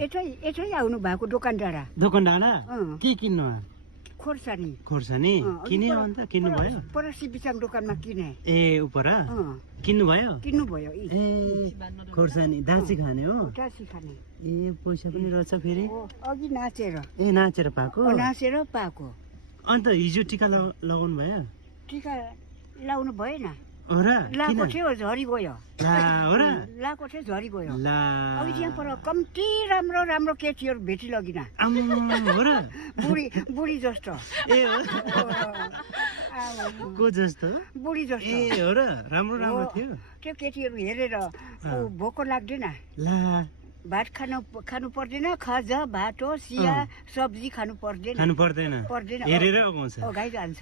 यतै आउनु भएको दोकान डाँडा के किन्नु खोर्सानी खोर्सानी किन्यो अन्त किन्नु भयो परसी बिचाङ दोकानमा किने ए उपर किन्नु भयो ए खोर्सानी दासी खाने हो दासी खाने ए पैसा पनि रहेछ फेरि अघि नाचेर पाएको अन्त हिजो टिका लगाउनु भयो टिका लाउनु भएन लाको थियो झरी गयो लाको थियो झरी गयो अघि त्यहाँ पर कम्ती राम्रो केटीहरू भेटी लगिन बुढी जस्तो को जस्तो बुढी जस्तो ए हो र राम्रो थियो त्यो केटीहरू हेरेर भोको लाग्दैन भात खानु पर्दैन खाजा भात हो सिया सब्जी खानु पर्दैन हेरेर आउँछ गाई जान्छ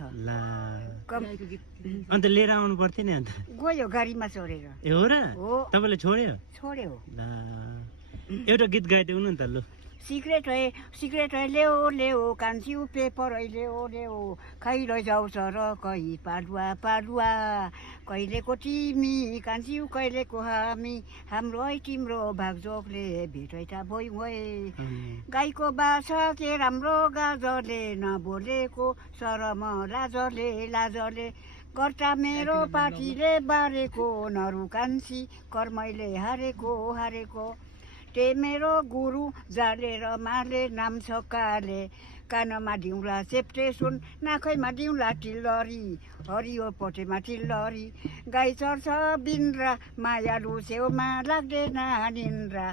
अन्त लिएर आउनु पर्थ्यो नि अन्त गयो गाडीमा चढेर ए हो र तपाईले छोड्यो एउटा गीत गाइदेऊ न त लु सिक्रेट है ल्याऊ कान्छी पेपर ल्याऊ खाइ लैजाऊ सर कही पाडुवा कहिलेको तिमी कान्छी कहिलेको हामी हाम्रो तिम्रो भागजोगले भेटैटा भइ गाईको बाछा के राम्रो गाजरले नबोलेको शरम लाजले कर्ता मेरो पार्टीले बारेको नरु कान्छी कर्मैले हारेको ते मेरो गुरु जालेर माले नाम छ काले कानमा दिउँला चेप्टे सुन नाखैमा दिउँला टिल्लरी हरियो पोटेमा टिल्लरी गाई चर्छ बिन्द्रा मायालु छेउमा लाग्दैन निन्द्रा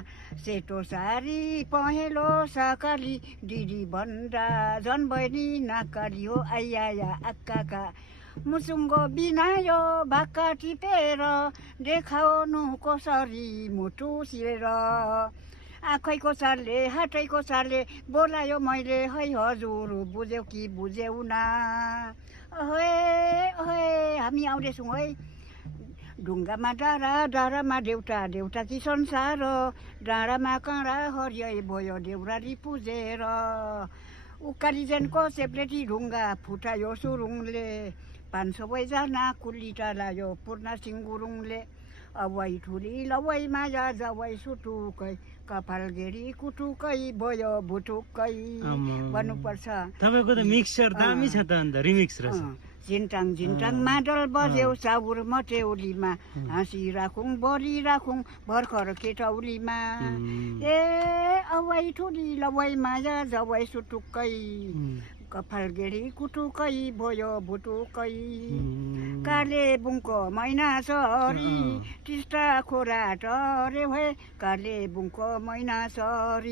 सेतो सारी पहेँलो साकाली दिदी भन्दा झन् बहिनी नाकाली हो आइया आक्काका मुसुङ्गो बिनायो भाका टिपेर देखाउनु कसरी मुटु सिरेर आँखैको चालले हातैको चालले बोलायो मैले है हजुर बुझ्यौ कि बुझ्यौ न अहे हामी आउँदैछौँ है ढुङ्गामा डाँडामा देउता कि संसार डाँडामा काँडा हरियै भयो देउराली पुजेर उकालीजनको सेप्लेटी ढुङ्गा फुटायो सुरुङले 500 जना कुल्ली टालायो पूर्ण सिंह गुरुङले अवै ठुली लवै माया जवै सुटुकै कपाल गेरी कुटुकै भयो भुटुकै भन्नुपर्छ तपाईको त मिक्सर दामी छ त अन्त रिमिक्स रहेछ झिन्टाङ मादल बज्यो साउर मटेउलीमा हाँसी राखौँ बरी राखौँ भर्खर केटौलीमा ए अवै ठुली लवै माया जवै सुटुकै कपाल गेडी कुटुकै भयो भुटुकै काले बुङको मैना सरी टिस्टा खोरा टरे भए काले बुङको मैना सरी